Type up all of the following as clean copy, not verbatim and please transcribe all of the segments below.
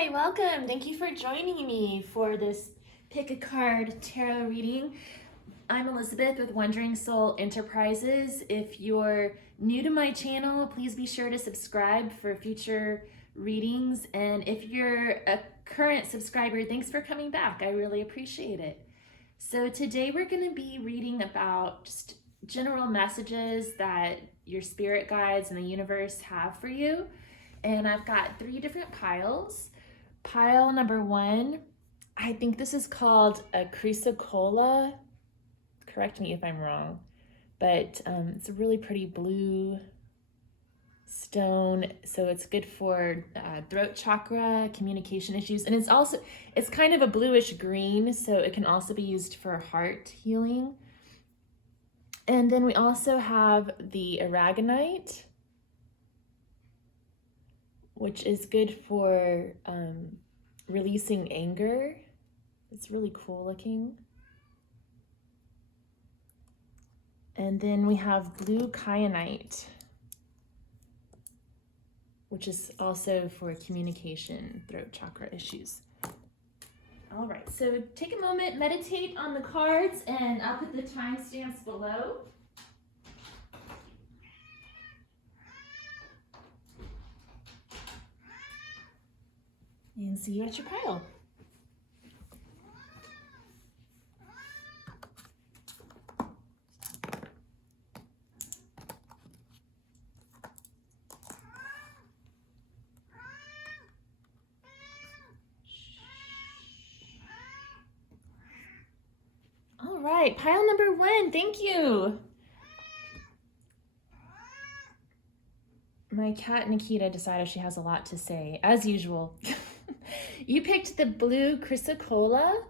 Hi, welcome. Thank you for joining me for this Pick a Card tarot reading. I'm Elizabeth with Wandering Soul Enterprises. If you're new to my channel, please be sure to subscribe for future readings. And if you're a current subscriber, thanks for coming back. I really appreciate it. So today we're going to be reading about just general messages that your spirit guides and the universe have for you. And I've got 3 different piles. Pile number 1, I think this is called a chrysocolla. Correct me if I'm wrong, but it's a really pretty blue stone. So it's good for throat chakra, communication issues. And it's kind of a bluish green, so it can also be used for heart healing. And then we also have the aragonite, which is good for releasing anger. It's really cool looking. And then we have blue kyanite, which is also for communication, throat chakra issues. All right, so take a moment, meditate on the cards, and I'll put the timestamps below. And see you at your pile. All right, pile number 1, thank you. My cat Nikita decided she has a lot to say, as usual. You picked the blue chrysocolla.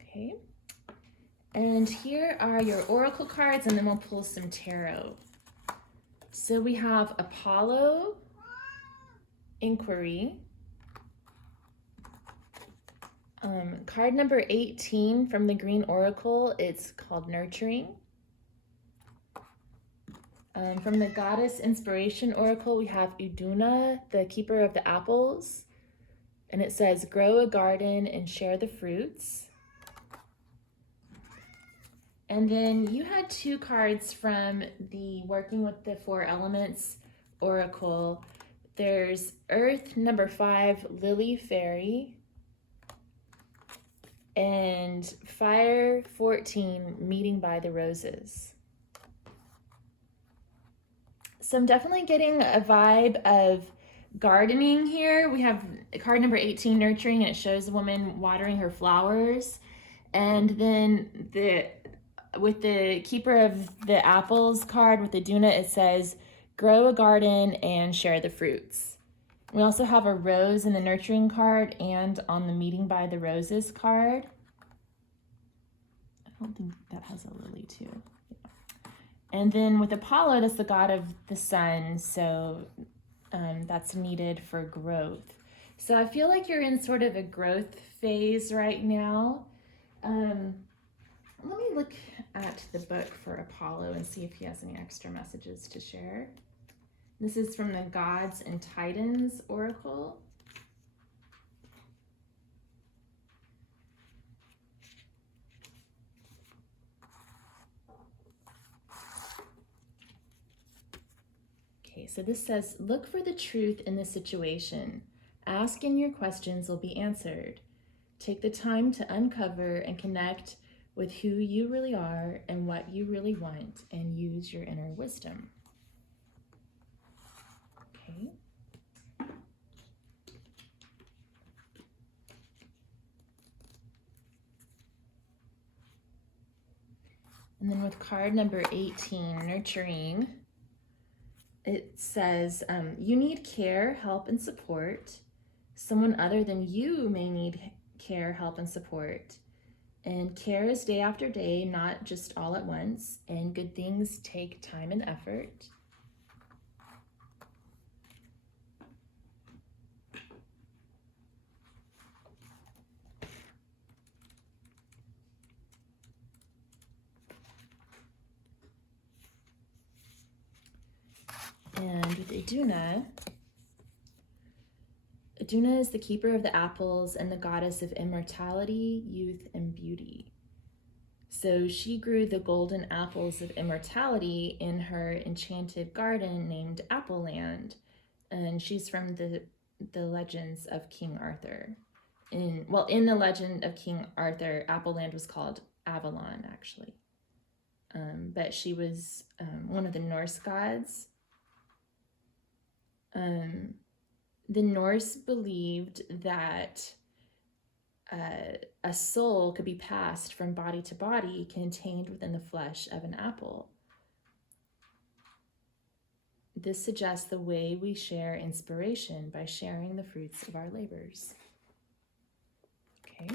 Okay. And here are your oracle cards, and then we'll pull some tarot. So we have Apollo, Inquiry. Card number 18 from the Green Oracle, it's called Nurturing. From the Goddess Inspiration Oracle, we have Iduna, the Keeper of the Apples. And it says, grow a garden and share the fruits. And then you had 2 cards from the Working with the 4 Elements Oracle. There's Earth number 5, Lily Fairy. And Fire 14, Meeting by the Roses. So I'm definitely getting a vibe of gardening here. We have card number 18, Nurturing, and it shows a woman watering her flowers. And then with the Keeper of the Apples card, with the Duna, it says, grow a garden and share the fruits. We also have a rose in the Nurturing card and on the Meeting by the Roses card. I don't think that has a lily too. Yeah. And then with Apollo, that's the god of the sun, so that's needed for growth. So I feel like you're in sort of a growth phase right now. Let me look at the book for Apollo and see if he has any extra messages to share. This is from the Gods and Titans Oracle. Okay, so this says, look for the truth in the situation. Ask and your questions will be answered. Take the time to uncover and connect with who you really are and what you really want, and use your inner wisdom. Okay. And then with card number 18, Nurturing, it says, you need care, help, and support. Someone other than you may need care, help, and support. And care is day after day, not just all at once. And good things take time and effort. And with Iduna, Iduna is the keeper of the apples and the goddess of immortality, youth, and beauty. So she grew the golden apples of immortality in her enchanted garden named Apple Land. And she's from the legends of King Arthur. In the legend of King Arthur, Apple Land was called Avalon, actually. But she was one of the Norse gods. The Norse believed that a soul could be passed from body to body contained within the flesh of an apple. This suggests the way we share inspiration by sharing the fruits of our labors. Okay,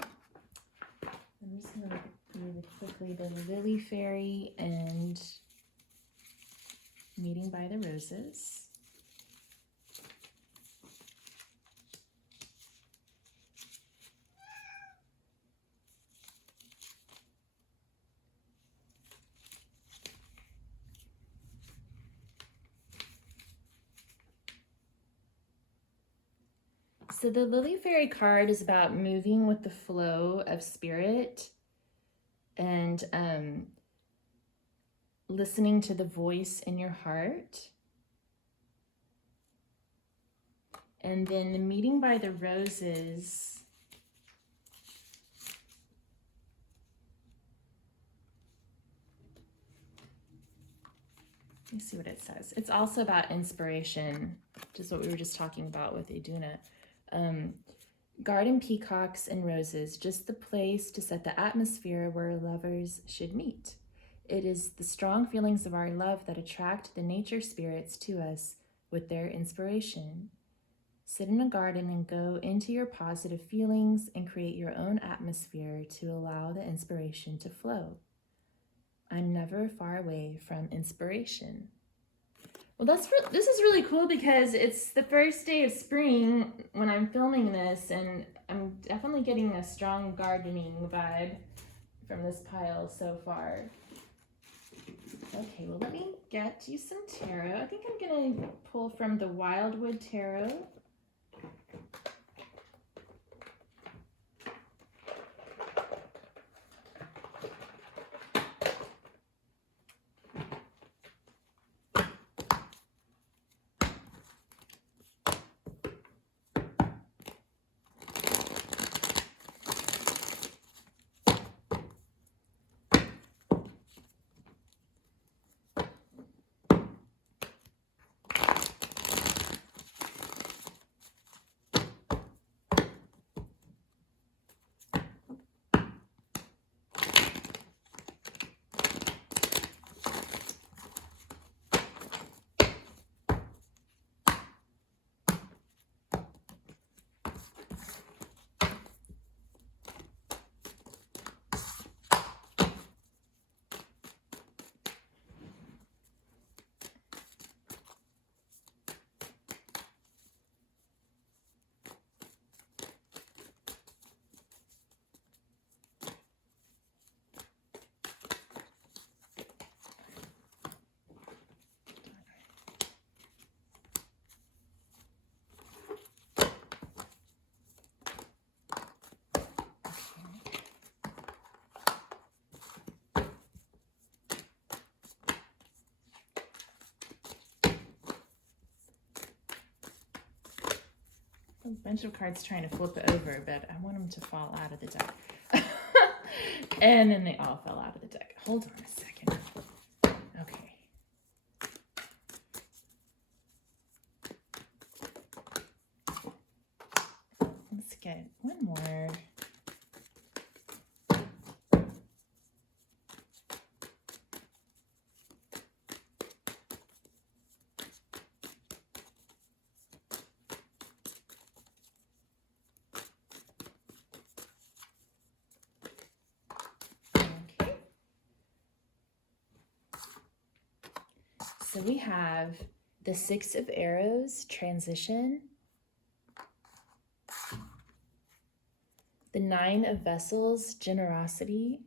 I'm just going to read quickly the Lily Fairy and Meeting by the Roses. So the Lily Fairy card is about moving with the flow of spirit and listening to the voice in your heart. And then the Meeting by the Roses let me see what it says. It's also about inspiration, which is what we were just talking about with Iduna. Garden peacocks and roses, just the place to set the atmosphere where lovers should meet. It is the strong feelings of our love that attract the nature spirits to us with their inspiration. Sit in a garden and go into your positive feelings and create your own atmosphere to allow the inspiration to flow. I'm never far away from inspiration. Well, this is really cool because it's the first day of spring when I'm filming this, and I'm definitely getting a strong gardening vibe from this pile so far. Okay, well, let me get you some tarot. I think I'm going to pull from the Wildwood Tarot. A bunch of cards trying to flip it over, but I want them to fall out of the deck. And then they all fell out of the deck. Hold on a second. Okay. Let's get one more. So we have the Six of Arrows, transition, the Nine of Vessels, generosity,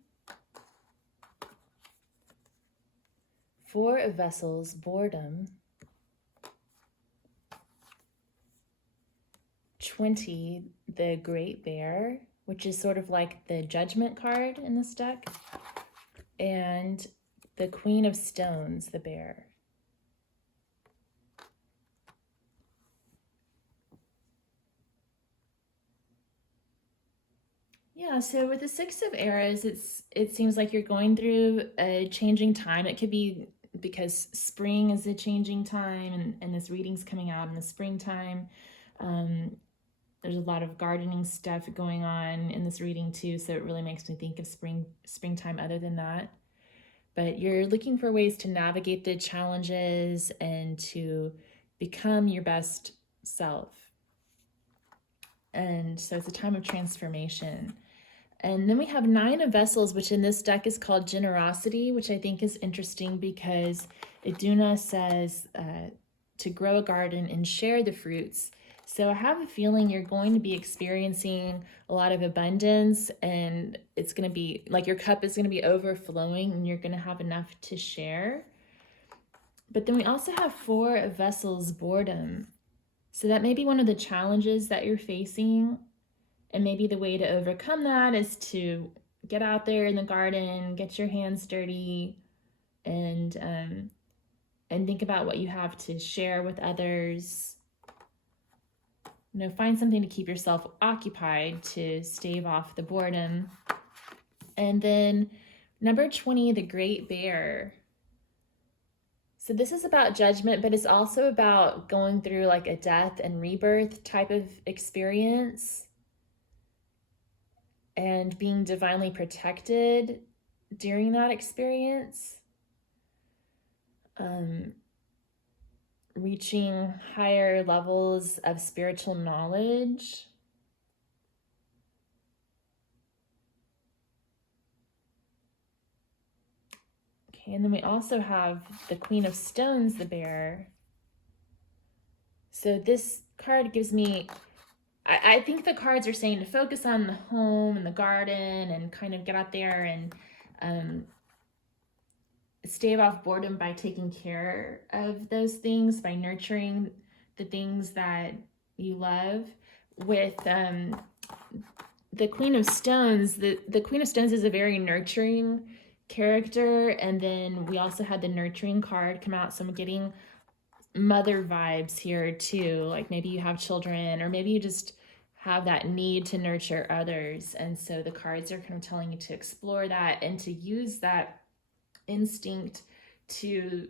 Four of Vessels, boredom, 20, the Great Bear, which is sort of like the Judgment card in this deck, and the Queen of Stones, the Bear. Yeah, so with the Six of Arrows, it seems like you're going through a changing time. It could be because spring is a changing time, and this reading's coming out in the springtime. There's a lot of gardening stuff going on in this reading too, so it really makes me think of springtime other than that. But you're looking for ways to navigate the challenges and to become your best self. And so it's a time of transformation. And then we have 9 of Vessels, which in this deck is called Generosity, which I think is interesting because Iduna says to grow a garden and share the fruits. So I have a feeling you're going to be experiencing a lot of abundance, and it's going to be like your cup is going to be overflowing and you're going to have enough to share. But then we also have 4 of Vessels, Boredom. So that may be one of the challenges that you're facing. And maybe the way to overcome that is to get out there in the garden, get your hands dirty, and think about what you have to share with others. You know, find something to keep yourself occupied to stave off the boredom. And then number 20, the Great Bear. So this is about judgment, but it's also about going through like a death and rebirth type of experience, and being divinely protected during that experience, reaching higher levels of spiritual knowledge. Okay, and then we also have the Queen of Stones, the Bear. So this card gives me, I think the cards are saying to focus on the home and the garden and kind of get out there and stave off boredom by taking care of those things, by nurturing the things that you love. With the Queen of Stones, the Queen of Stones is a very nurturing character, and then we also had the nurturing card come out, so I'm getting mother vibes here too. Like maybe you have children, or maybe you just have that need to nurture others, and so the cards are kind of telling you to explore that and to use that instinct to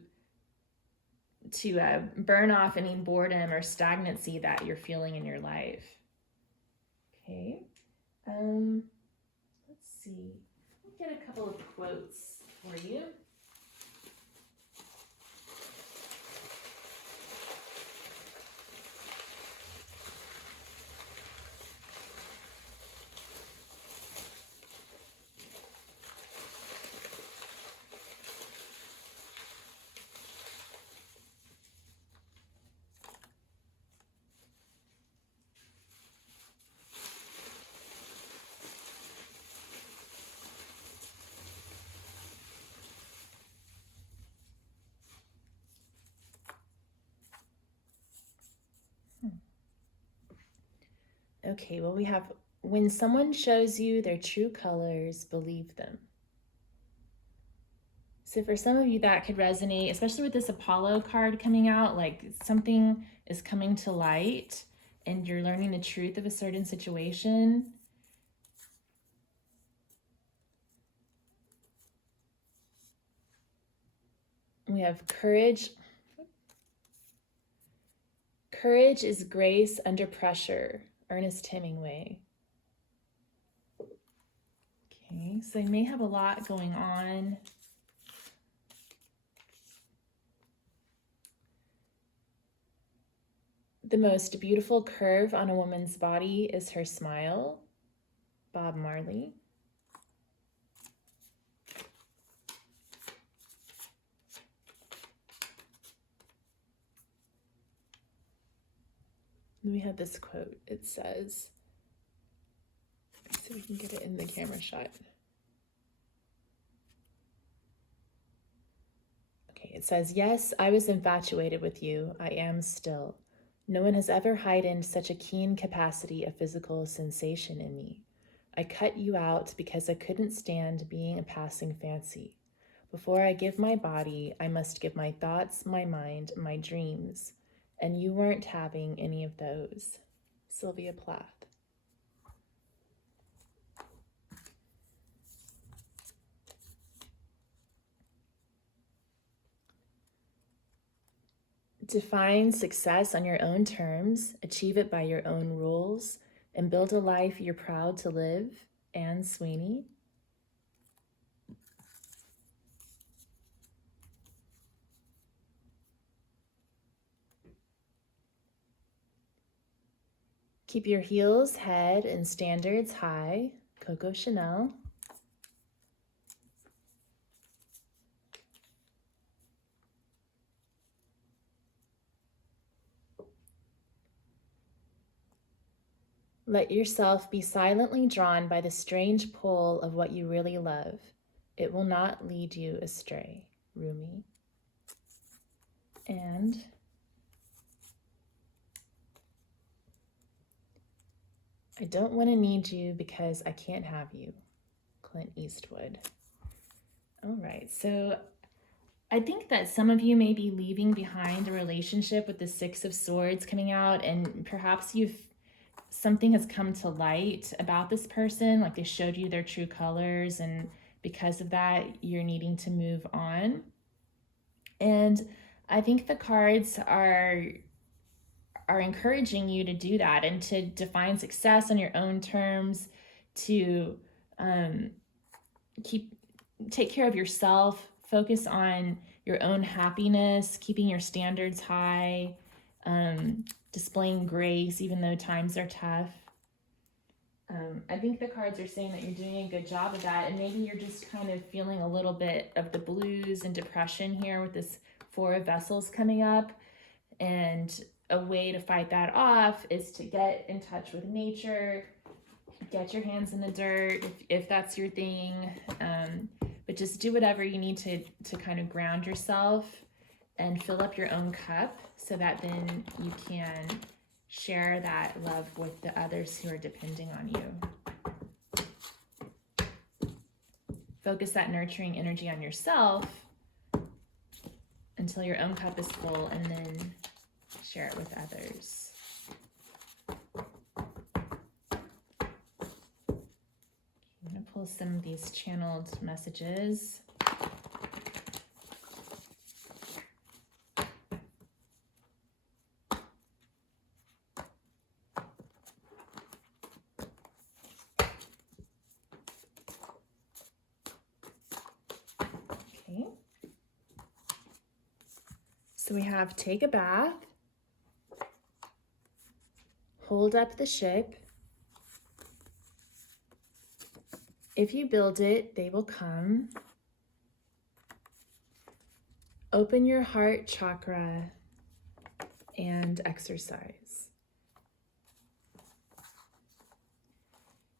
burn off any boredom or stagnancy that you're feeling in your life. Okay, let's see, I'll get a couple of quotes for you. Okay, well, we have, when someone shows you their true colors, believe them. So for some of you that could resonate, especially with this Apollo card coming out, like something is coming to light and you're learning the truth of a certain situation. We have courage. Courage is grace under pressure. Ernest Hemingway. Okay, so you may have a lot going on. The most beautiful curve on a woman's body is her smile. Bob Marley. We have this quote. It says, so we can get it in the camera shot. Okay, it says, yes, I was infatuated with you. I am still. No one has ever heightened such a keen capacity of physical sensation in me. I cut you out because I couldn't stand being a passing fancy. Before I give my body, I must give my thoughts, my mind, my dreams. And you weren't having any of those. Sylvia Plath. Define success on your own terms, achieve it by your own rules, and build a life you're proud to live. Anne Sweeney. Keep your heels, head, and standards high. Coco Chanel. Let yourself be silently drawn by the strange pull of what you really love. It will not lead you astray. Rumi. And I don't want to need you because I can't have you. Clint Eastwood. All right, so I think that some of you may be leaving behind a relationship with the Six of Swords coming out, and perhaps something has come to light about this person, like they showed you their true colors, and because of that, you're needing to move on. And I think the cards are encouraging you to do that and to define success on your own terms, to take care of yourself, focus on your own happiness, keeping your standards high, displaying grace even though times are tough. I think the cards are saying that you're doing a good job of that, and maybe you're just kind of feeling a little bit of the blues and depression here with this Four of Vessels coming up. And a way to fight that off is to get in touch with nature, get your hands in the dirt if that's your thing, but just do whatever you need to kind of ground yourself and fill up your own cup so that then you can share that love with the others who are depending on you. Focus that nurturing energy on yourself until your own cup is full, and then share it with others. I'm going to pull some of these channeled messages. Okay. So we have take a bath, hold up the ship. If you build it, they will come. Open your heart chakra and exercise.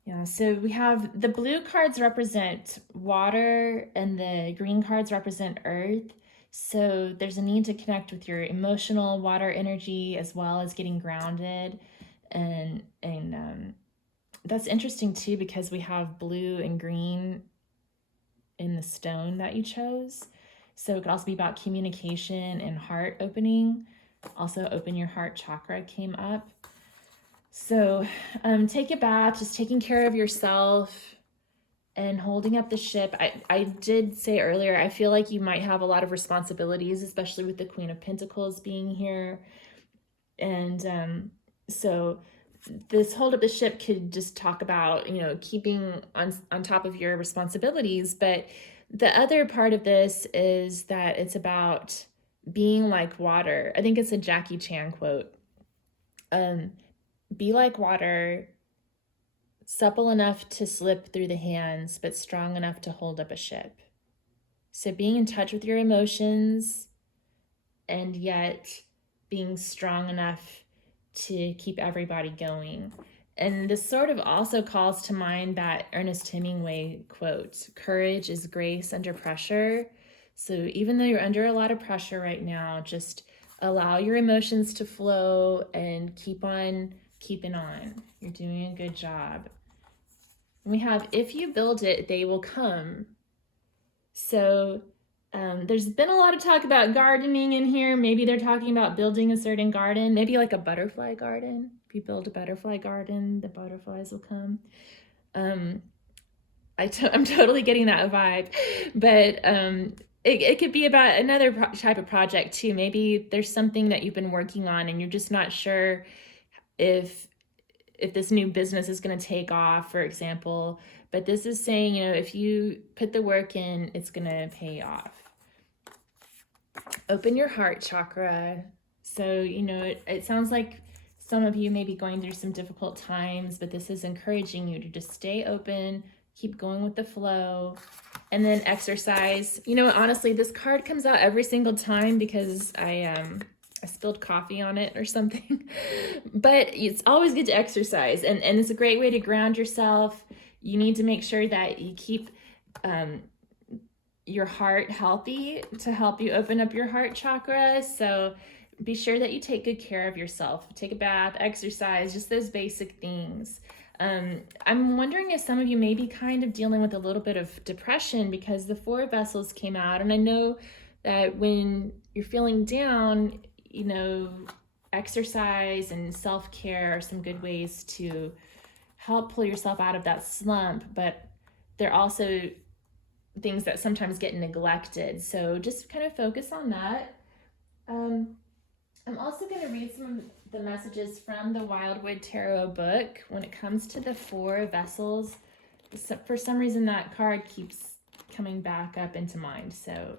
Yeah, so we have the blue cards represent water and the green cards represent earth. So there's a need to connect with your emotional water energy as well as getting grounded. And that's interesting too, because we have blue and green in the stone that you chose. So it could also be about communication and heart opening. Also, open your heart chakra came up. So take a bath, just taking care of yourself and holding up the ship. I did say earlier, I feel like you might have a lot of responsibilities, especially with the Queen of Pentacles being here. And so this hold up the ship could just talk about, keeping on top of your responsibilities. But the other part of this is that it's about being like water. I think it's a Jackie Chan quote. Be like water, supple enough to slip through the hands, but strong enough to hold up a ship. So being in touch with your emotions and yet being strong enough to keep everybody going. And this sort of also calls to mind that Ernest Hemingway quote, courage is grace under pressure. So even though you're under a lot of pressure right now, just Allow your emotions to flow and keep on keeping on. You're doing a good job. We have, if you build it, they will come. So there's been a lot of talk about gardening in here. Maybe they're talking about building a certain garden, maybe like a butterfly garden. If you build a butterfly garden, the butterflies will come. I'm totally getting that vibe, but it could be about another type of project too. Maybe there's something that you've been working on and you're just not sure if this new business is going to take off, for example. But this is saying, if you put the work in, it's going to pay off. Open your heart chakra. So, it sounds like some of you may be going through some difficult times, but this is encouraging you to just stay open, keep going with the flow, and then exercise. Honestly, this card comes out every single time because I spilled coffee on it or something. But it's always good to exercise, and it's a great way to ground yourself. You need to make sure that you keep your heart healthy to help you open up your heart chakra. So be sure that you take good care of yourself. Take a bath, exercise, just those basic things. I'm wondering if some of you may be kind of dealing with a little bit of depression because the 4 vessels came out. And I know that when you're feeling down, exercise and self-care are some good ways to help pull yourself out of that slump, but they're also things that sometimes get neglected. So just kind of focus on that. I'm also going to read some of the messages from the Wildwood Tarot book when it comes to the 4 vessels. For some reason, that card keeps coming back up into mind. So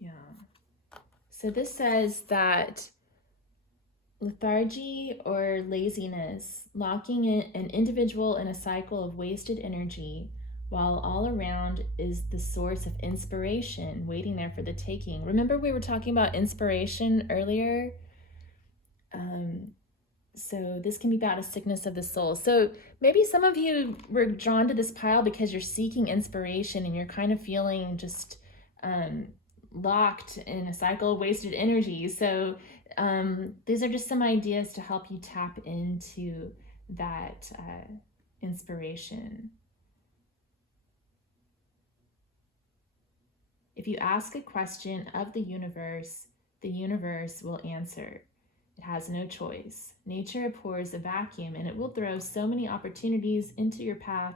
yeah. So this says that lethargy or laziness, locking an individual in a cycle of wasted energy, while all around is the source of inspiration waiting there for the taking. Remember we were talking about inspiration earlier? So this can be about a sickness of the soul. So maybe some of you were drawn to this pile because you're seeking inspiration and you're kind of feeling just locked in a cycle of wasted energy. So these are just some ideas to help you tap into that inspiration. If you ask a question of the universe will answer. It has no choice. Nature abhors a vacuum, and it will throw so many opportunities into your path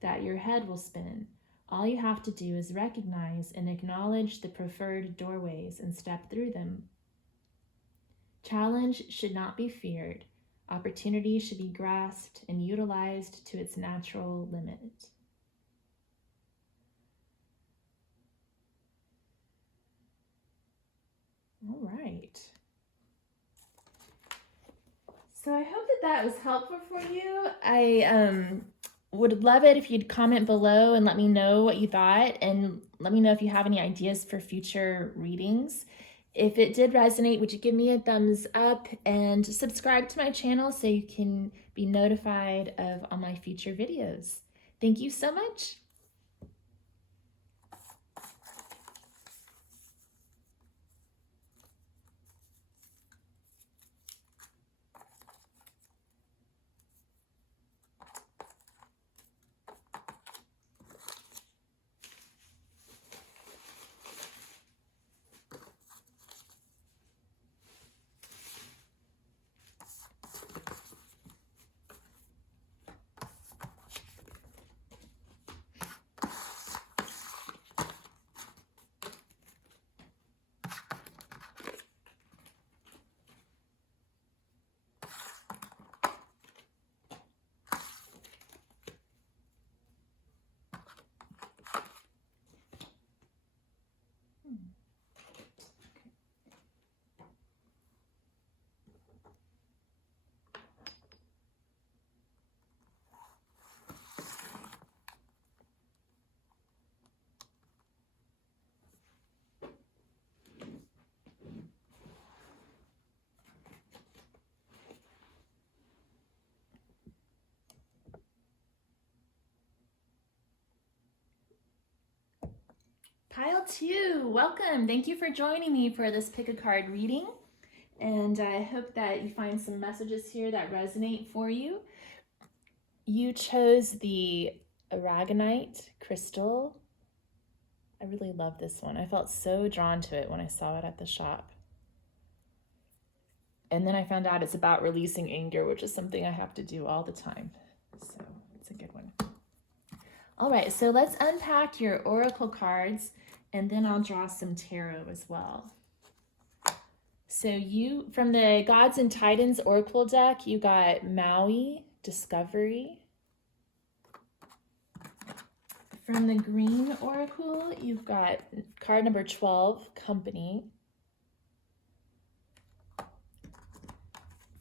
that your head will spin. All you have to do is recognize and acknowledge the preferred doorways and step through them. Challenge should not be feared. Opportunity should be grasped and utilized to its natural limit. All right. So I hope that was helpful for you. I would love it if you'd comment below and let me know what you thought, and let me know if you have any ideas for future readings. If it did resonate, would you give me a thumbs up and subscribe to my channel so you can be notified of all my future videos. Thank you so much. Pile 2, welcome. Thank you for joining me for this pick a card reading. And I hope that you find some messages here that resonate for you. You chose the aragonite crystal. I really love this one. I felt so drawn to it when I saw it at the shop. And then I found out it's about releasing anger, which is something I have to do all the time. So it's a good one. All right, so let's unpack your oracle cards, and then I'll draw some tarot as well. So you, from the Gods and Titans Oracle deck, you got Maui, Discovery. From the Green Oracle, you've got card number 12, Company.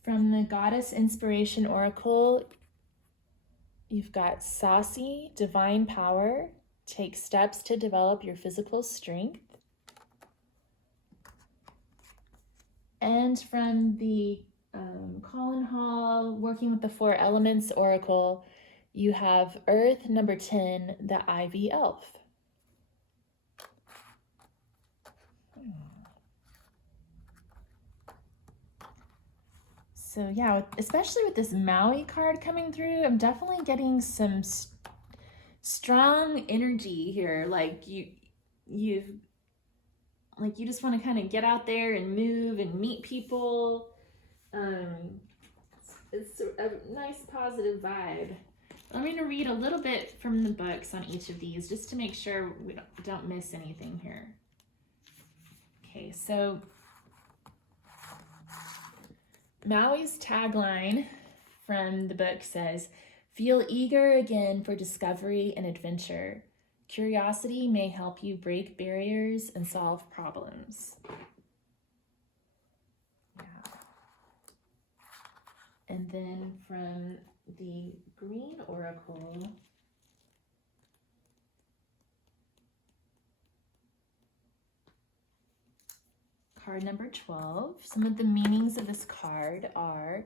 From the Goddess Inspiration Oracle, you've got Saucy, Divine Power. Take steps to develop your physical strength. And from the Colin Hall, Working with the Four Elements Oracle, you have Earth, number 10, the Ivy Elf. So yeah, especially with this Maui card coming through, I'm definitely getting some strong energy here. Like you just want to kind of get out there and move and meet people. It's a nice positive vibe. I'm going to read a little bit from the books on each of these just to make sure we don't miss anything here. Okay, so Maui's tagline from the book says, "Feel eager again for discovery and adventure. Curiosity may help you break barriers and solve problems." Yeah. And then from the Green Oracle, card number 12. Some of the meanings of this card are: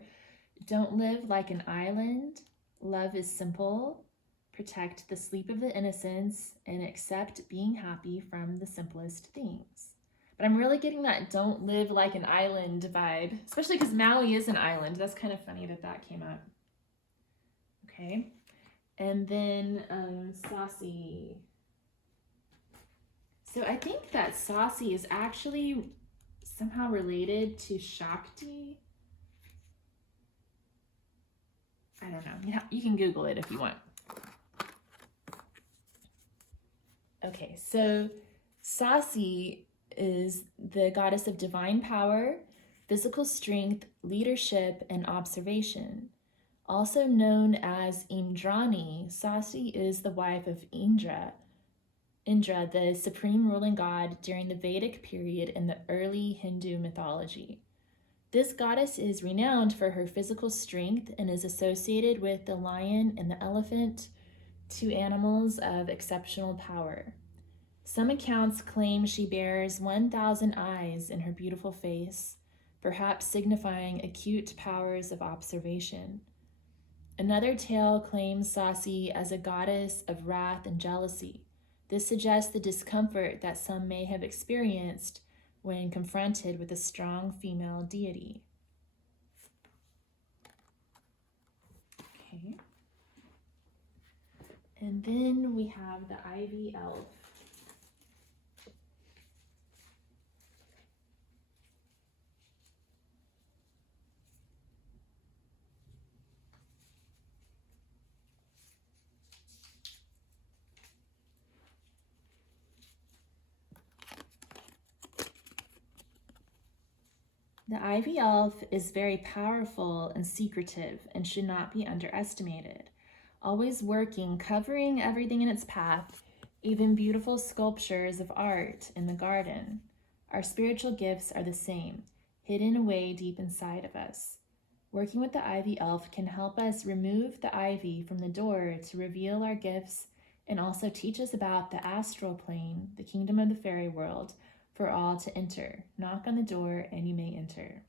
don't live like an island, love is simple, protect the sleep of the innocents, and accept being happy from the simplest things. But I'm really getting that don't live like an island vibe, especially because Maui is an island. That's kind of funny that came up. Okay, and then Saucy. So I think that Saucy is actually somehow related to Shakti. I don't know. You can Google it if you want. Okay, so Saucy is the goddess of divine power, physical strength, leadership, and observation. Also known as Indrani, Saucy is the wife of Indra, the supreme ruling god during the Vedic period in the early Hindu mythology. This goddess is renowned for her physical strength and is associated with the lion and the elephant, two animals of exceptional power. Some accounts claim she bears 1,000 eyes in her beautiful face, perhaps signifying acute powers of observation. Another tale claims Saucy as a goddess of wrath and jealousy. This suggests the discomfort that some may have experienced when confronted with a strong female deity. Okay. And then we have the Ivy Elf. The Ivy Elf is very powerful and secretive and should not be underestimated. Always working, covering everything in its path, even beautiful sculptures of art in the garden. Our spiritual gifts are the same, hidden away deep inside of us. Working with the Ivy Elf can help us remove the ivy from the door to reveal our gifts and also teach us about the astral plane, the kingdom of the fairy world, for all to enter. Knock on the door and you may enter.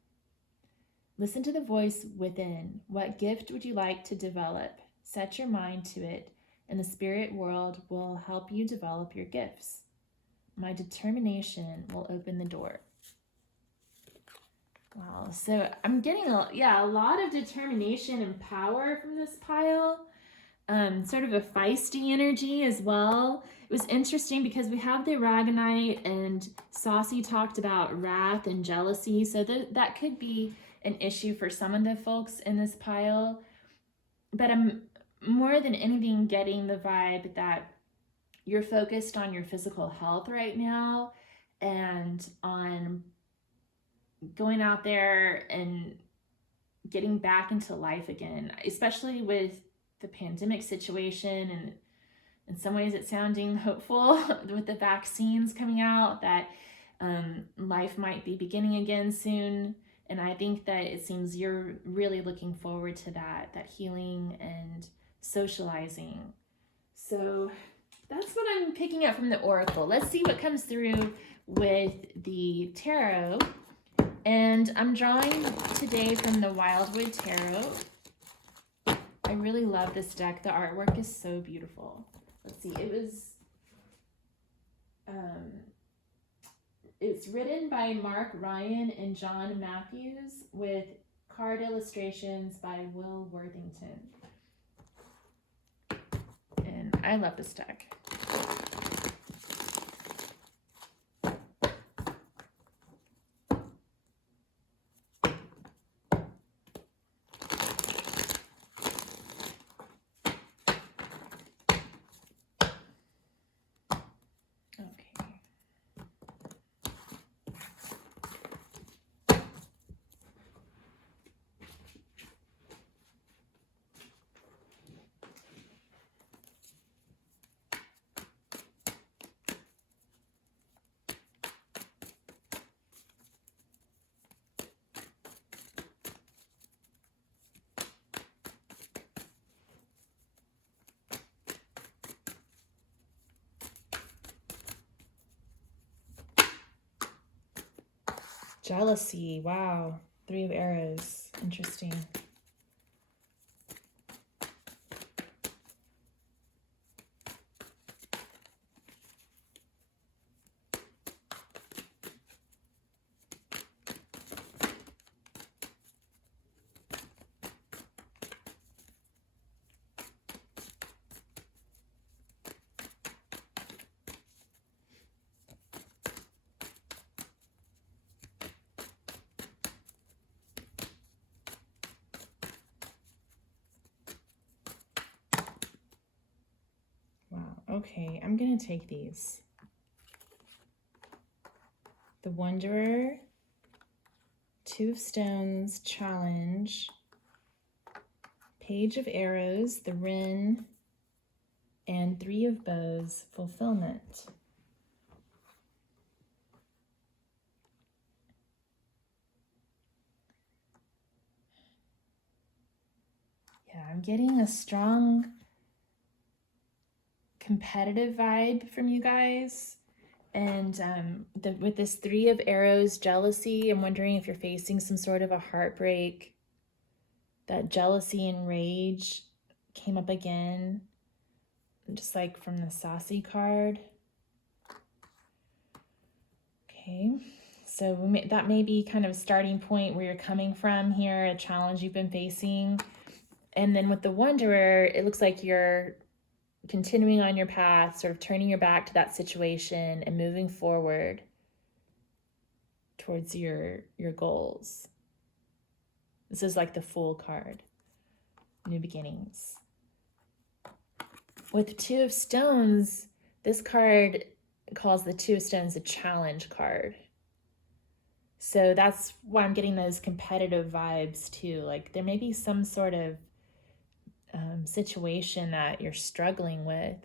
Listen to the voice within. What gift would you like to develop? Set your mind to it, and the spirit world will help you develop your gifts. My determination will open the door. Wow, so I'm getting a lot of determination and power from this pile. Sort of a feisty energy as well. It was interesting because we have the aragonite, and Saucy talked about wrath and jealousy, so that could be an issue for some of the folks in this pile. But I'm more than anything getting the vibe that you're focused on your physical health right now and on going out there and getting back into life again, especially with the pandemic situation. And in some ways it's sounding hopeful with the vaccines coming out that life might be beginning again soon. And I think that it seems you're really looking forward to that healing and socializing. So that's what I'm picking up from the Oracle. Let's see what comes through with the Tarot. And I'm drawing today from the Wildwood Tarot. I really love this deck. The artwork is so beautiful. Let's see, it's written by Mark Ryan and John Matthews with card illustrations by Will Worthington. And I love this deck. Jealousy, wow. 3 of Arrows, interesting. Okay, I'm gonna take these. The Wanderer, 2 of Stones, Challenge, Page of Arrows, the Wren, and 3 of Bows, Fulfillment. Yeah, I'm getting a strong competitive vibe from you guys. And with this 3 of Arrows, jealousy, I'm wondering if you're facing some sort of a heartbreak. That jealousy and rage came up again, just like from the Saucy card. Okay, so that may be kind of a starting point where you're coming from here, a challenge you've been facing. And then with the Wanderer, it looks like you're continuing on your path, sort of turning your back to that situation and moving forward towards your goals. This is like the Fool card, new beginnings. With 2 of Stones, this card calls the 2 of Stones a challenge card. So that's why I'm getting those competitive vibes too. Like there may be some sort of situation that you're struggling with.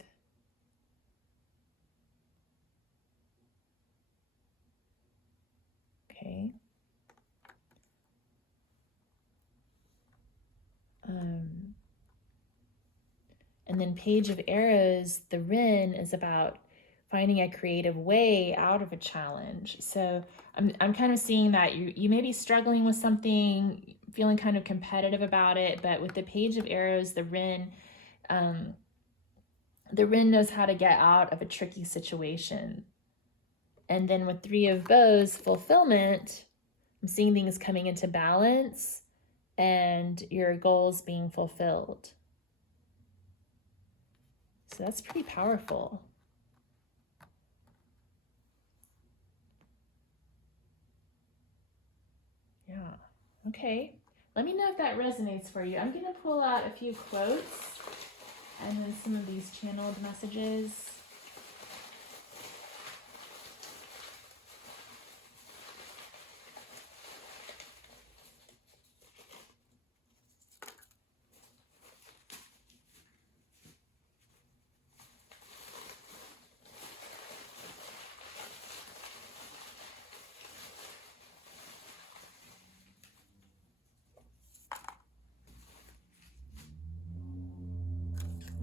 Okay. And then Page of Arrows, the Wren, is about finding a creative way out of a challenge. So I'm kind of seeing that you may be struggling with something, feeling kind of competitive about it, but with the Page of Arrows, the Wren knows how to get out of a tricky situation. And then with Three of Bows, fulfillment, I'm seeing things coming into balance and your goals being fulfilled. So that's pretty powerful. Yeah. Okay. Let me know if that resonates for you. I'm going to pull out a few quotes and then some of these channeled messages.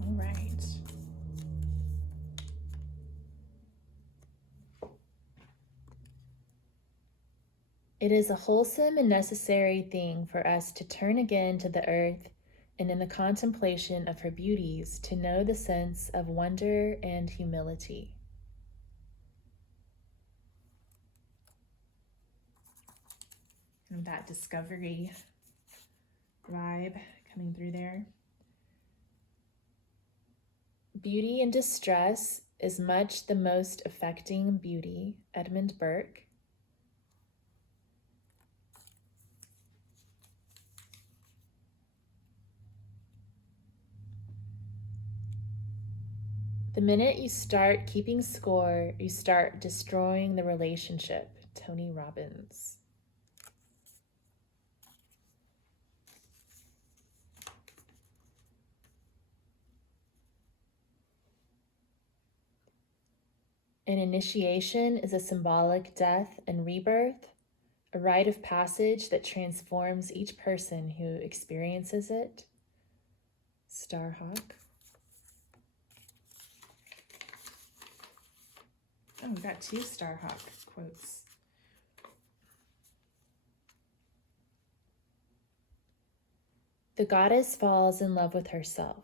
All right. It is a wholesome and necessary thing for us to turn again to the earth and in the contemplation of her beauties to know the sense of wonder and humility. And that discovery vibe coming through there. Beauty in distress is much the most affecting beauty, Edmund Burke. The minute you start keeping score, you start destroying the relationship, Tony Robbins. An initiation is a symbolic death and rebirth, a rite of passage that transforms each person who experiences it. Starhawk. Oh, we got two Starhawk quotes. The goddess falls in love with herself,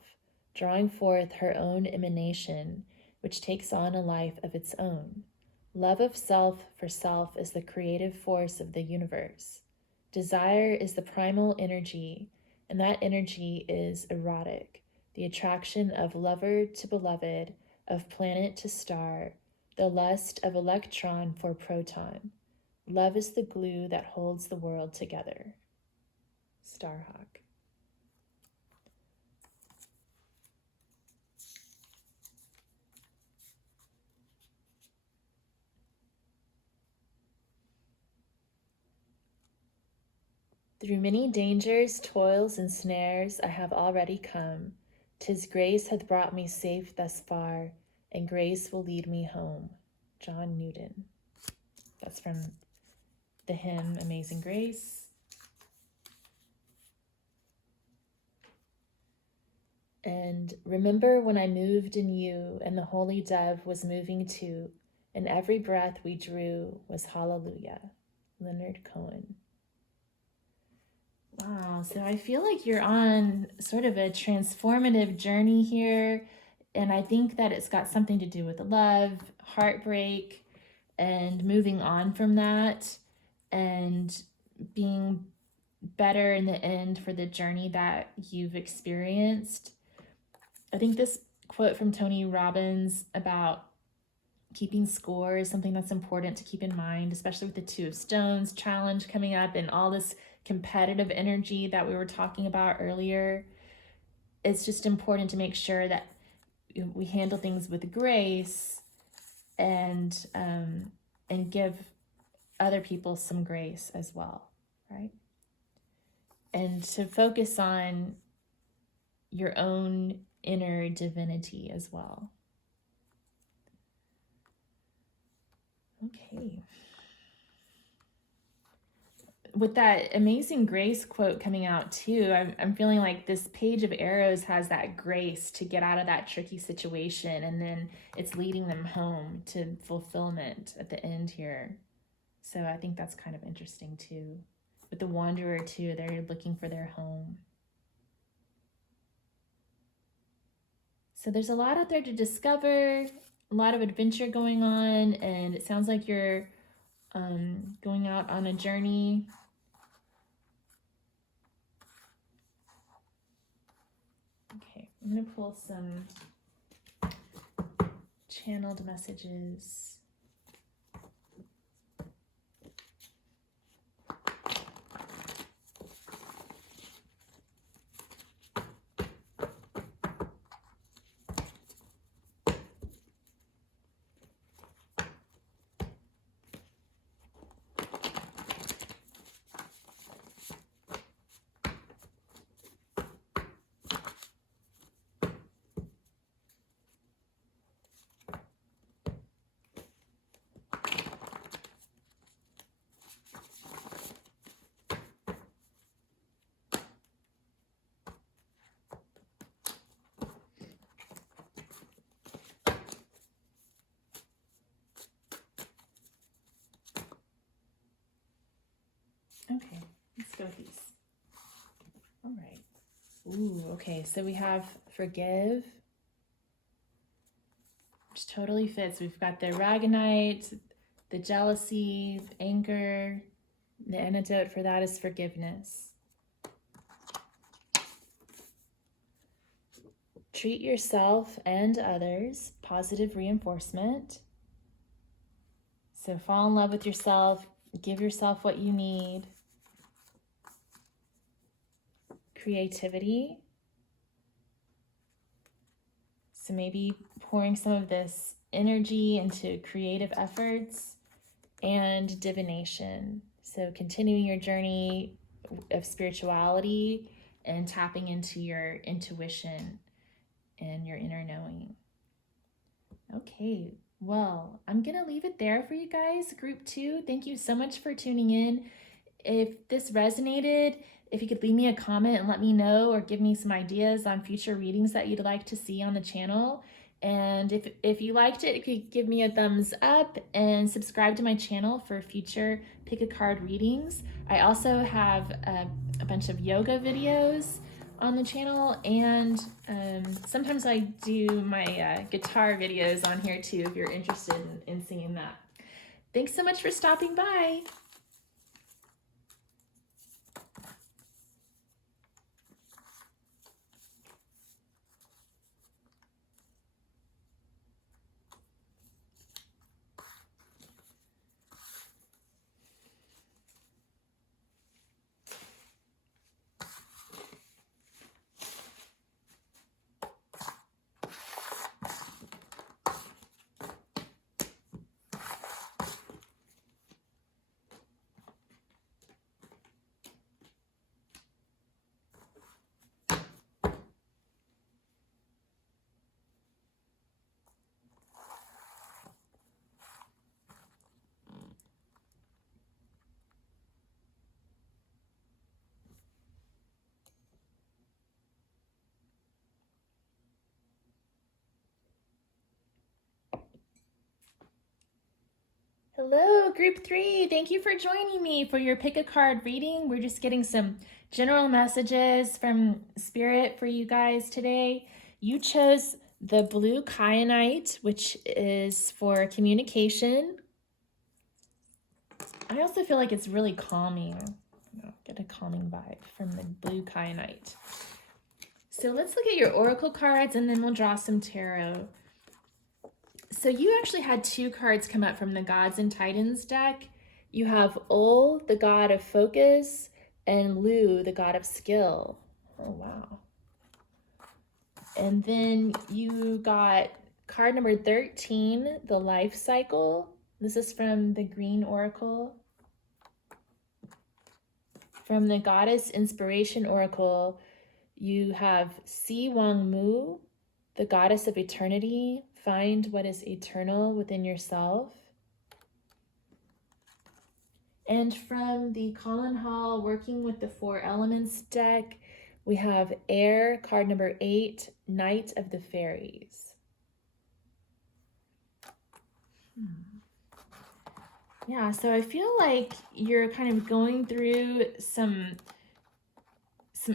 drawing forth her own emanation, which takes on a life of its own. Love of self for self is the creative force of the universe. Desire is the primal energy, and that energy is erotic, the attraction of lover to beloved, of planet to star, the lust of electron for proton. Love is the glue that holds the world together. Starhawk. Through many dangers, toils, and snares I have already come. 'Tis grace hath brought me safe thus far, and grace will lead me home. John Newton. That's from the hymn Amazing Grace. And remember when I moved in you, and the holy dove was moving too, and every breath we drew was hallelujah. Leonard Cohen. Wow, so I feel like you're on sort of a transformative journey here. And I think that it's got something to do with love, heartbreak, and moving on from that and being better in the end for the journey that you've experienced. I think this quote from Tony Robbins about keeping score is something that's important to keep in mind, especially with the Two of Stones challenge coming up and all this competitive energy that we were talking about earlier. It's just important to make sure that we handle things with grace and give other people some grace as well, right? And to focus on your own inner divinity as well. Okay. With that Amazing Grace quote coming out too, I'm feeling like this page of arrows has that grace to get out of that tricky situation, and then it's leading them home to fulfillment at the end here. So I think that's kind of interesting too. With the wanderer too, they're looking for their home. So there's a lot out there to discover. a lot of adventure going on, and it sounds like you're going out on a journey. Okay, I'm gonna pull some channeled messages. Okay, let's go with these. All right. Ooh, okay, so we have forgive, which totally fits. We've got the Ragonite, the jealousy, anger. The antidote for that is forgiveness. Treat yourself and others, positive reinforcement. So fall in love with yourself, give yourself what you need. Creativity. So maybe pouring some of this energy into creative efforts. And divination. So continuing your journey of spirituality and tapping into your intuition and your inner knowing. Okay, well, I'm gonna leave it there for you guys. Group 2, thank you so much for tuning in. If this resonated, if you could leave me a comment and let me know, or give me some ideas on future readings that you'd like to see on the channel. And if you liked it, you could give me a thumbs up and subscribe to my channel for future pick a card readings. I also have a bunch of yoga videos on the channel, and sometimes I do my guitar videos on here too, if you're interested in seeing that. Thanks so much for stopping by. Hello, group 3. Thank you for joining me for your pick a card reading. We're just getting some general messages from Spirit for you guys today. You chose the blue kyanite, which is for communication. I also feel like it's really calming. Get a calming vibe from the blue kyanite. So let's look at your oracle cards, and then we'll draw some tarot. So you actually had 2 cards come up from the Gods and Titans deck. You have Ol, the god of focus, and Lu, the god of skill. Oh, wow. And then you got card number 13, the life cycle. This is from the Green Oracle. From the Goddess Inspiration Oracle, you have Si Wang Mu, the goddess of eternity. Find what is eternal within yourself. And from the Colin Hall Working with the 4 Elements deck, we have Air, card number 8, Knight of the Fairies. Yeah, so I feel like you're kind of going through some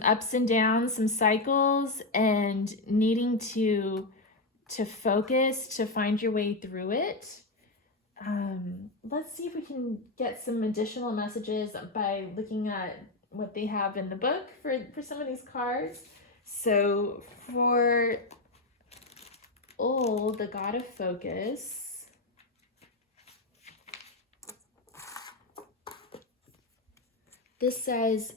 ups and downs, some cycles, and needing to to focus, to find your way through it. Let's see if we can get some additional messages by looking at what they have in the book for some of these cards. So for Ol, the god of focus, this says,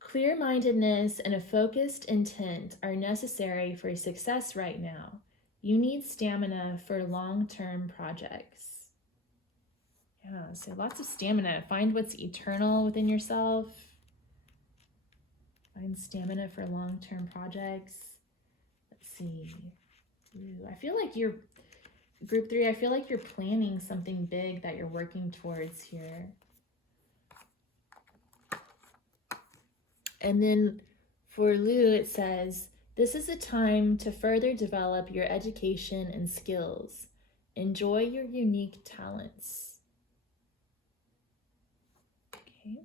clear-mindedness and a focused intent are necessary for success right now. You need stamina for long-term projects. Yeah, so lots of stamina. Find what's eternal within yourself. Find stamina for long-term projects. Let's see. Ooh, I feel like you're, group 3, I feel like you're planning something big that you're working towards here. And then for Lu, it says, this is a time to further develop your education and skills. Enjoy your unique talents. Okay.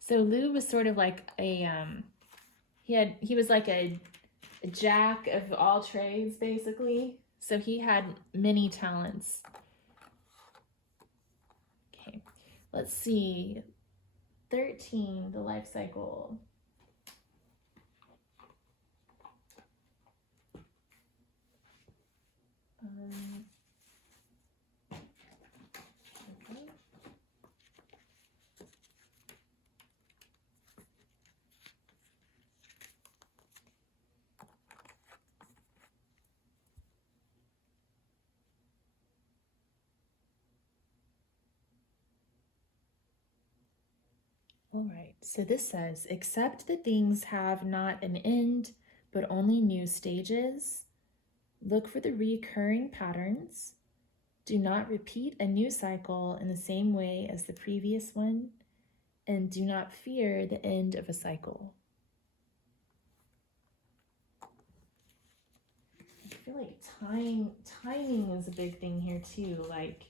So Lu was sort of like a, he was like a jack of all trades, basically. So he had many talents. Okay, let's see. 13, the life cycle. Okay. All right, so this says, accept that things have not an end, but only new stages. Look for the recurring patterns. Do not repeat a new cycle in the same way as the previous one, and do not fear the end of a cycle. I feel like timing is a big thing here too. Like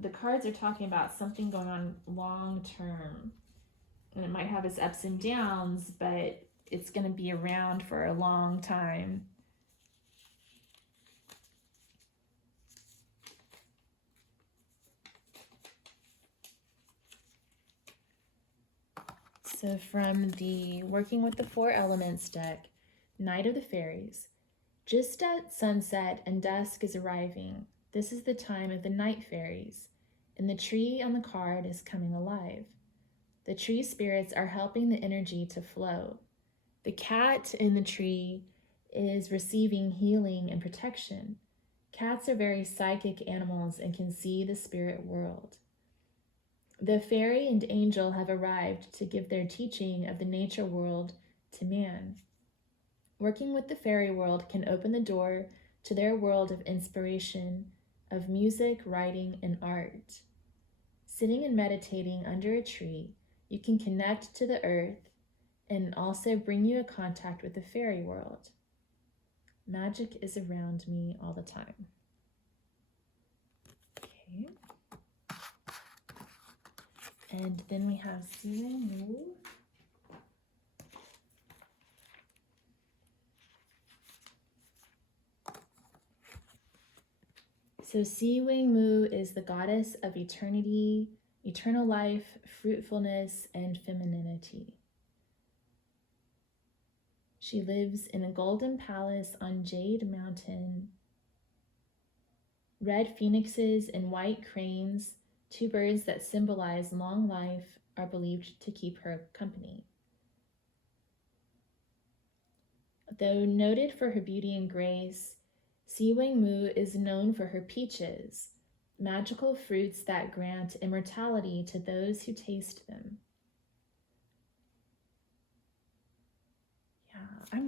the cards are talking about something going on long term, and it might have its ups and downs, but it's going to be around for a long time. So from the Working with the Four Elements deck, Knight of the Fairies. Just at sunset and dusk is arriving. This is the time of the night fairies, and the tree on the card is coming alive. The tree spirits are helping the energy to flow. The cat in the tree is receiving healing and protection. Cats are very psychic animals and can see the spirit world. The fairy and angel have arrived to give their teaching of the nature world to man. Working with the fairy world can open the door to their world of inspiration, of music, writing, and art. Sitting and meditating under a tree, you can connect to the earth and also bring you a contact with the fairy world. Magic is around me all the time. Okay. And then we have Siwei. So Siwei Mu is the goddess of eternity, eternal life, fruitfulness, and femininity. She lives in a golden palace on Jade Mountain. Red phoenixes and white cranes, two birds that symbolize long life, are believed to keep her company. Though noted for her beauty and grace, Siwei Mu is known for her peaches, magical fruits that grant immortality to those who taste them. Yeah,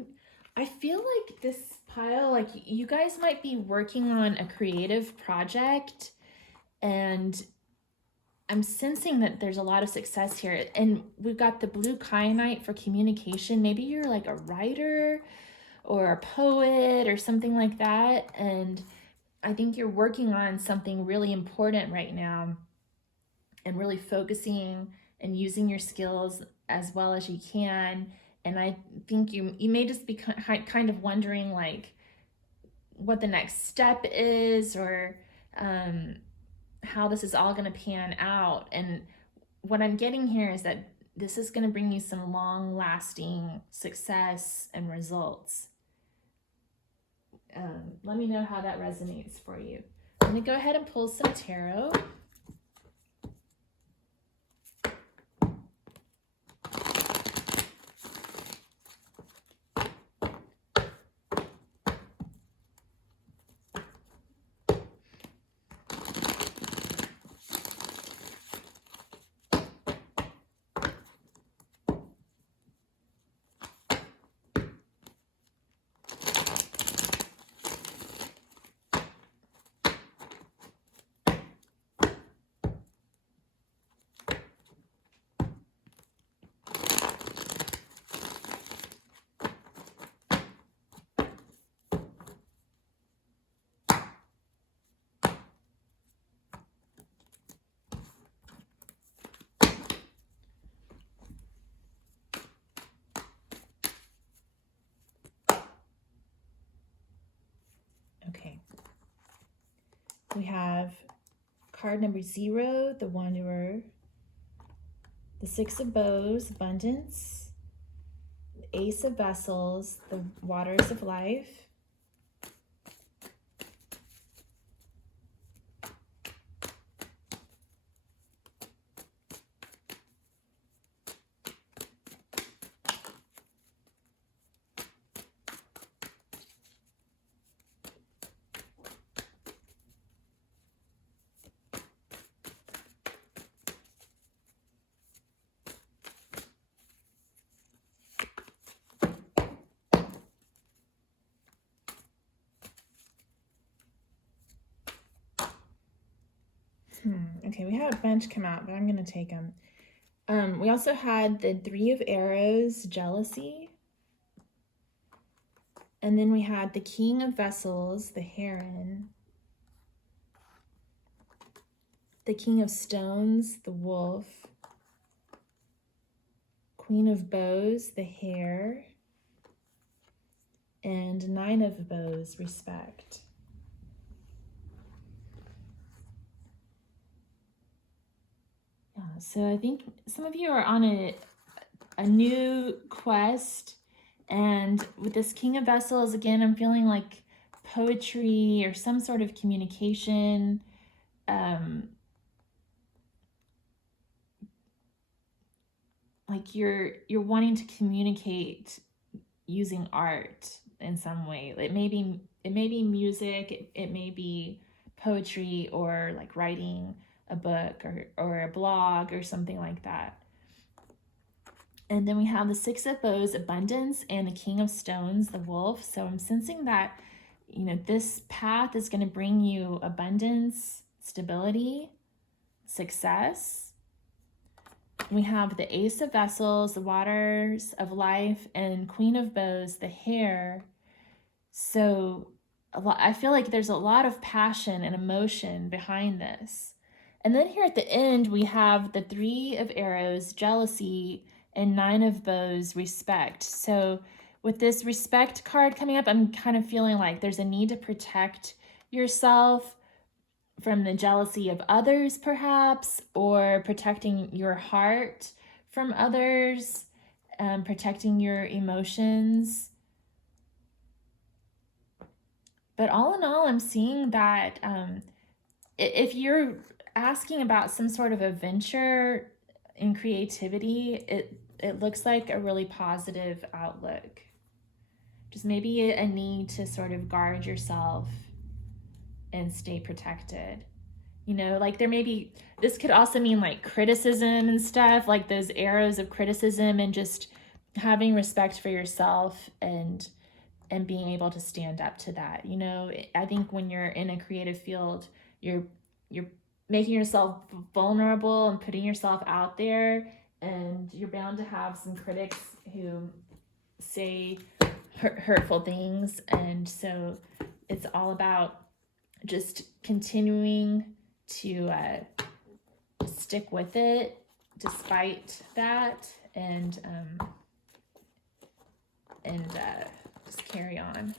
I feel like this pile, like you guys might be working on a creative project, and I'm sensing that there's a lot of success here. And we've got the blue kyanite for communication. Maybe you're like a writer or a poet or something like that. And I think you're working on something really important right now and really focusing and using your skills as well as you can And I think you may just be kind of wondering like what the next step is, or how this is all going to pan out. And what I'm getting here is that this is going to bring you some long-lasting success and results. Let me know how that resonates for you. I'm going to go ahead and pull some tarot. Okay. We have card number 0, the Wanderer, the 6 of Bows, Abundance, the Ace of Vessels, the Waters of Life, Okay, we had a bunch come out, but I'm going to take them. We also had the 3 of Arrows, Jealousy. And then we had the King of Vessels, the Heron. The King of Stones, the Wolf. Queen of Bows, the Hare. And 9 of Bows, Respect. So I think some of you are on a new quest, and with this King of Vessels, again, I'm feeling like poetry or some sort of communication. Like you're wanting to communicate using art in some way. It may be music, it may be poetry, or like writing a book or a blog or something like that. And then we have the 6 of Bows, Abundance, and the King of Stones, the Wolf. So I'm sensing that, you know, this path is going to bring you abundance, stability, success. We have the Ace of Vessels, the Waters of Life, and Queen of Bows, the Hare. So I feel like there's a lot of passion and emotion behind this. And then here at the end, we have the 3 of Arrows, Jealousy, and 9 of Bows, Respect. So with this Respect card coming up, I'm kind of feeling like there's a need to protect yourself from the jealousy of others, perhaps, or protecting your heart from others, protecting your emotions. But all in all, I'm seeing that if you're asking about some sort of adventure in creativity, it looks like a really positive outlook. Just maybe a need to sort of guard yourself and stay protected. You know, like there may be, this could also mean like criticism and stuff, like those arrows of criticism, and just having respect for yourself and being able to stand up to that. You know, I think when you're in a creative field, you're making yourself vulnerable and putting yourself out there, and you're bound to have some critics who say hurtful things. And so it's all about just continuing to stick with it despite that, and and just carry on.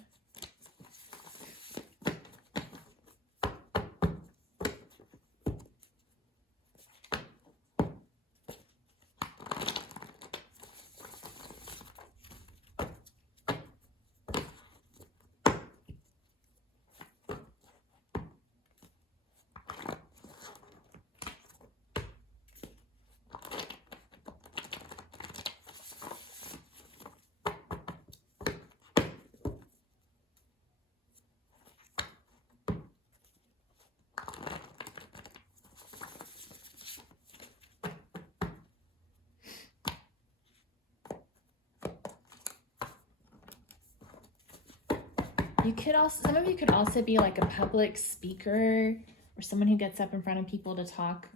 You could also, some of you could also be like a public speaker or someone who gets up in front of people to talk.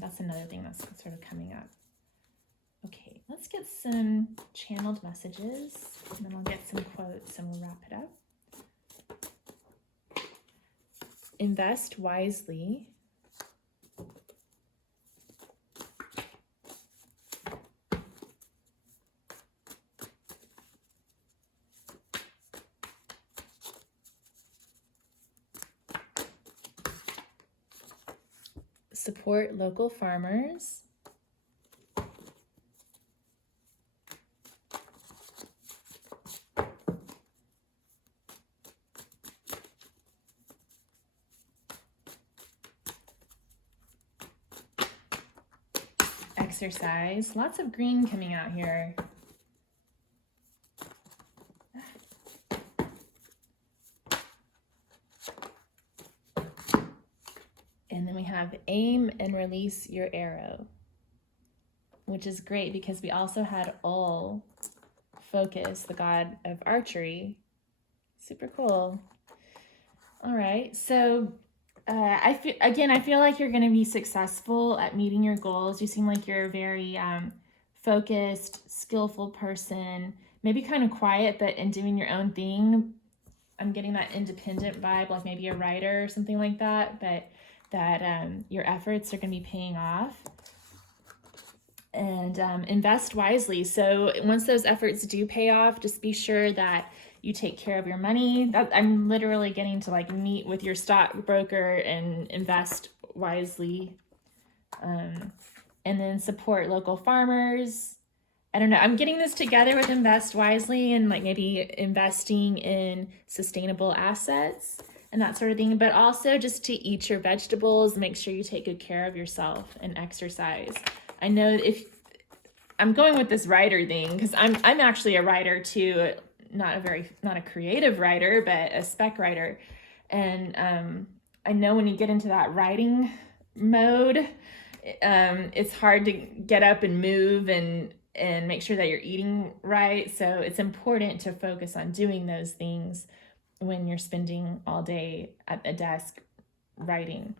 That's another thing that's sort of coming up. Okay, let's get some channeled messages, and then I'll get some quotes and we'll wrap it up. Invest wisely. Support local farmers. Exercise. Lots of green coming out here. And then we have aim and release your arrow, which is great because we also had Ul focus, the god of archery. Super cool. All right, so I feel like you're going to be successful at meeting your goals. You seem like you're a very focused, skillful person, maybe kind of quiet, but in doing your own thing. I'm getting that independent vibe, like maybe a writer or something like that, but that your efforts are going to be paying off. And invest wisely. So once those efforts do pay off, just be sure that you take care of your money. I'm literally getting to like meet with your stockbroker and invest wisely. And then support local farmers. I don't know. I'm getting this together with invest wisely and like maybe investing in sustainable assets and that sort of thing, but also just to eat your vegetables, make sure you take good care of yourself and exercise. I know if I'm going with this writer thing, because I'm actually a writer too, not a creative writer, but a spec writer. And I know when you get into that writing mode, it's hard to get up and move and make sure that you're eating right. So it's important to focus on doing those things when you're spending all day at a desk writing.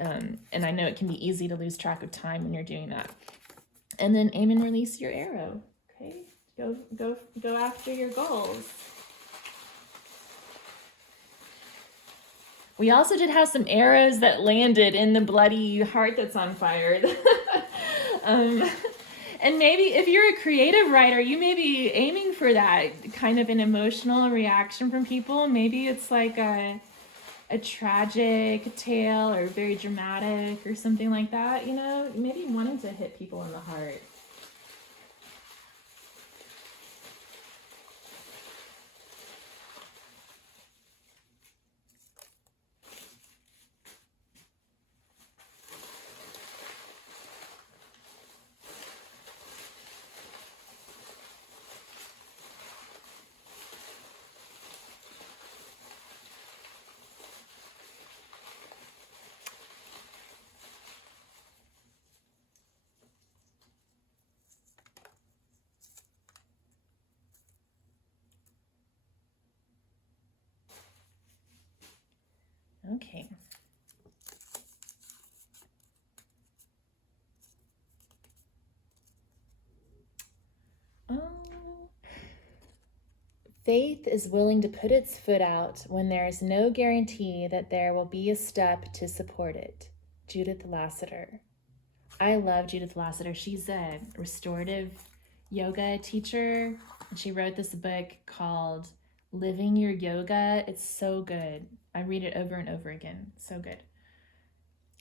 And I know it can be easy to lose track of time when you're doing that. And then aim and release your arrow. Okay, go after your goals. We also did have some arrows that landed in the bloody heart that's on fire. And maybe if you're a creative writer, you may be aiming for that kind of an emotional reaction from people. Maybe it's like a tragic tale or very dramatic or something like that, you know, maybe wanting to hit people in the heart. Okay. Faith is willing to put its foot out when there is no guarantee that there will be a step to support it. Judith Lassiter. I love Judith Lassiter. She's a restorative yoga teacher, and she wrote this book called Living Your Yoga. It's so good. I read it over and over again. So good.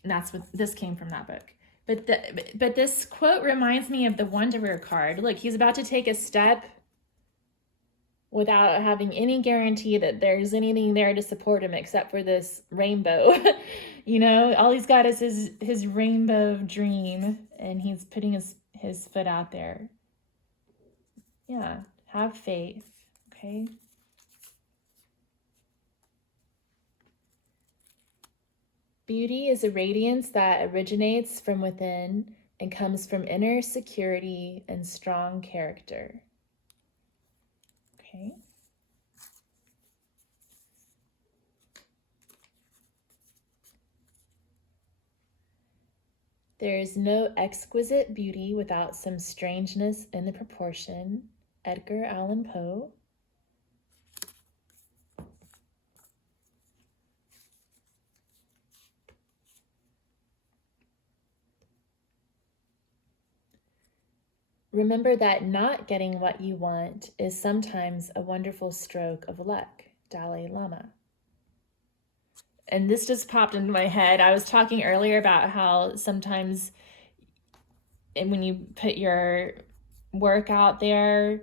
And that's what this came from, that book. But this quote reminds me of the Wanderer card. Look, he's about to take a step without having any guarantee that there's anything there to support him except for this rainbow. You know, all he's got is his rainbow dream, and he's putting his foot out there. Yeah, have faith, okay? Beauty is a radiance that originates from within and comes from inner security and strong character. Okay. There is no exquisite beauty without some strangeness in the proportion. Edgar Allan Poe. Remember that not getting what you want is sometimes a wonderful stroke of luck. Dalai Lama. And this just popped into my head. I was talking earlier about how sometimes when you put your work out there,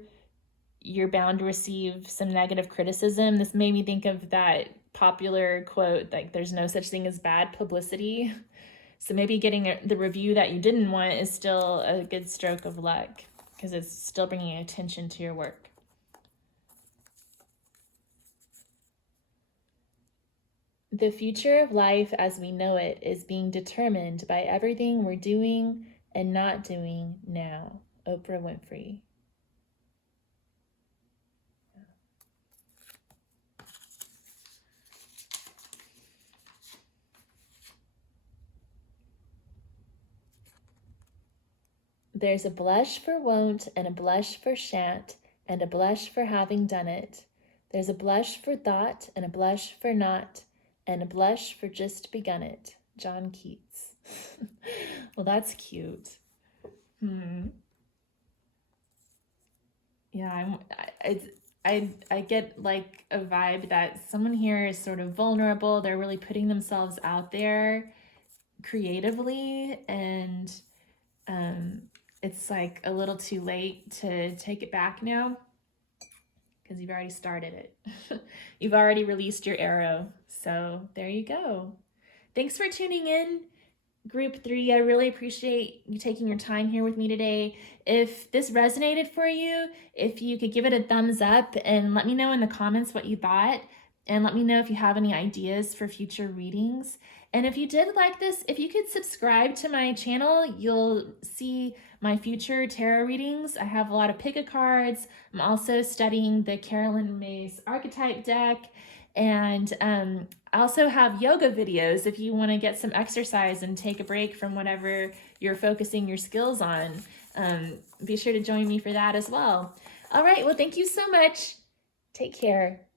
you're bound to receive some negative criticism. This made me think of that popular quote, like, there's no such thing as bad publicity. So maybe getting the review that you didn't want is still a good stroke of luck because it's still bringing attention to your work. The future of life as we know it is being determined by everything we're doing and not doing now. Oprah Winfrey. There's a blush for won't and a blush for shan't and a blush for having done it. There's a blush for thought and a blush for not and a blush for just begun it. John Keats. Well, that's cute. Yeah, I get like a vibe that someone here is sort of vulnerable. They're really putting themselves out there creatively, and it's like a little too late to take it back now because you've already started it. You've already released your arrow. So there you go. Thanks for tuning in, Group 3. I really appreciate you taking your time here with me today. If this resonated for you, if you could give it a thumbs up and let me know in the comments what you thought, and let me know if you have any ideas for future readings. And if you did like this, if you could subscribe to my channel, you'll see my future tarot readings. I have a lot of pick-a-cards. I'm also studying the Carolyn Mays archetype deck. And I also have yoga videos if you want to get some exercise and take a break from whatever you're focusing your skills on. Be sure to join me for that as well. All right, well, thank you so much. Take care.